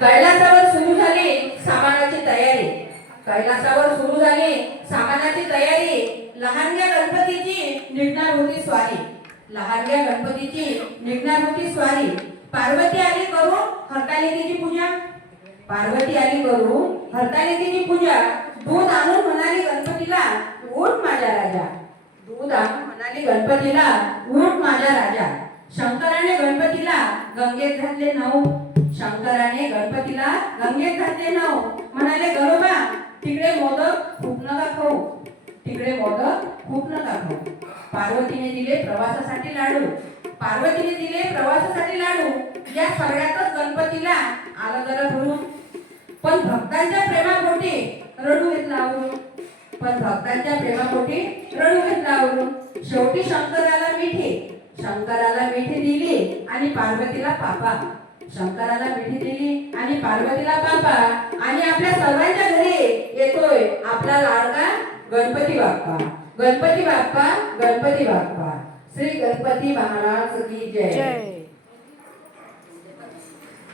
कैलासावर सुरू झाली सामानाची तयारी. कैलासावर सुरू झाली सामानाची तयारी. लहानग्या गणपतीची निघणार होती स्वारी. लहानग्या गणपतीची निघणार होती स्वारी. पार्वती आली करू हरतालिकेची पूजा? पार्वती आली करू हरतालिकेची पूजा. दूध आणून म्हणाली गणपतीला उठ माझ्या राजा. दूध आणून म्हणाली गणपतीला उठ माझ्या राजा. शंकराने गणपतीला गंगेत घातले नऊ. शंकराने गणपतीला गंगे घातले नाव. म्हणाले गरोबा तिकडे मोदक खूप नका खाऊ. तिकडे मोदक खूप नका खाऊ. पार्वतीने दिले प्रवासासाठी लाडू. पार्वतीने दिले प्रवासासाठी लाडू. या सगळ्यातच गणपतीला आलं जरा भरून. पण भक्तांच्या प्रेमापोटी रडू येत लावून पण भक्तांच्या प्रेमापोटी रडू येत लावून शेवटी शंकराला मिठी. शंकराला मिठी दिली आणि पार्वतीला पापा. शंकराला मिठी दिली आणि पार्वतीला पापा आणि आपल्या सर्वांच्या घरी येतोय. आपला लाडका गणपती बाप्पा. गणपती बाप्पा गणपती बाप्पा. श्री गणपती महाराज की जय. जय.